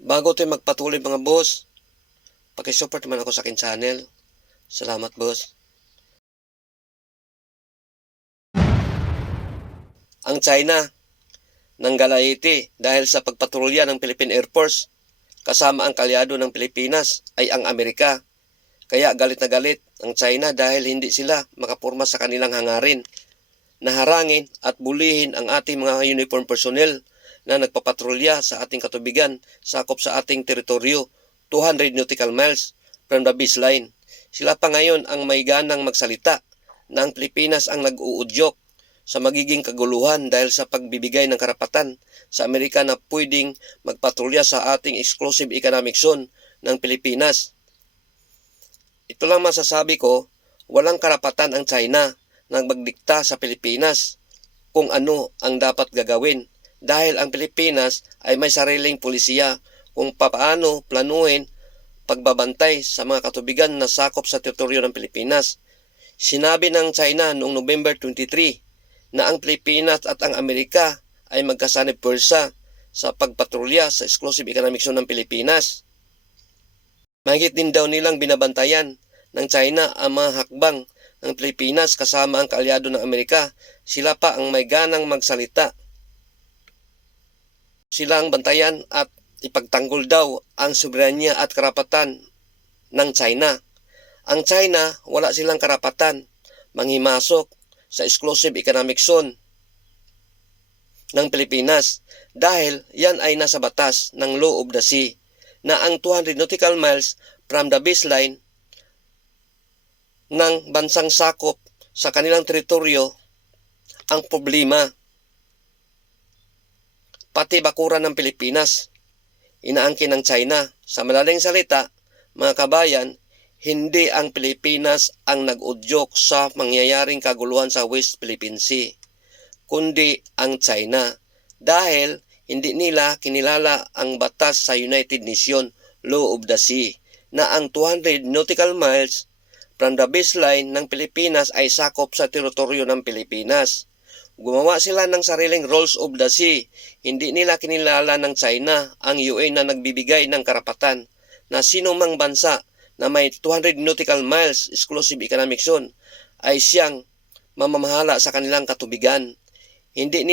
Bago tayo magpatuloy mga boss, pakisupport naman ako sa akin channel. Salamat boss. Ang China, ng galaiti dahil sa pagpatrolya ng Philippine Air Force kasama ang kalyado ng Pilipinas ay ang Amerika. Kaya galit na galit ang China dahil hindi sila makapurma sa kanilang hangarin. Naharangin at bulihin ang ating mga uniform personnel na nagpapatrolya sa ating katubigan sakop sa ating teritoryo 200 nautical miles from the baseline. Sila pa ngayon ang may ganang magsalita na ang Pilipinas ang nag-uudyok sa magiging kaguluhan dahil sa pagbibigay ng karapatan sa Amerika na pwedeng magpatrolya sa ating exclusive economic zone ng Pilipinas. Ito lang masasabi ko, walang karapatan ang China na magdikta sa Pilipinas kung ano ang dapat gagawin dahil ang Pilipinas ay may sariling polisiya kung paano planuhin pagbabantay sa mga katubigan na sakop sa teritoryo ng Pilipinas. Sinabi ng China noong November 23 na ang Pilipinas at ang Amerika ay magkasanib pwersa sa pagpatrolya sa exclusive economic zone ng Pilipinas. Mahigit din daw nilang binabantayan ng China ang mga hakbang ng Pilipinas kasama ang kaalyado ng Amerika. Sila pa ang may ganang magsalita. Sila ang bantayan at ipagtanggol daw ang soberanya at karapatan ng China. Ang China, wala silang karapatan manghimasok sa exclusive economic zone ng Pilipinas dahil yan ay nasa batas ng Law of the Sea na ang 200 nautical miles from the baseline ng bansang sakop sa kanilang teritoryo ang problema. Pati bakuran ng Pilipinas, inaangkin ng China. Sa madaling salita, mga kabayan, hindi ang Pilipinas ang nag-udyok sa mangyayaring kaguluhan sa West Philippine Sea, kundi ang China. Dahil hindi nila kinilala ang batas sa United Nations Law of the Sea na ang 200 nautical miles from the baseline ng Pilipinas ay sakop sa teritoryo ng Pilipinas. Gumawa sila ng sariling rules of the sea. Hindi nila kinilala ng China ang UN na nagbibigay ng karapatan na sino mang bansa na may 200 nautical miles exclusive economic zone ay siyang mamamahala sa kanilang katubigan. Hindi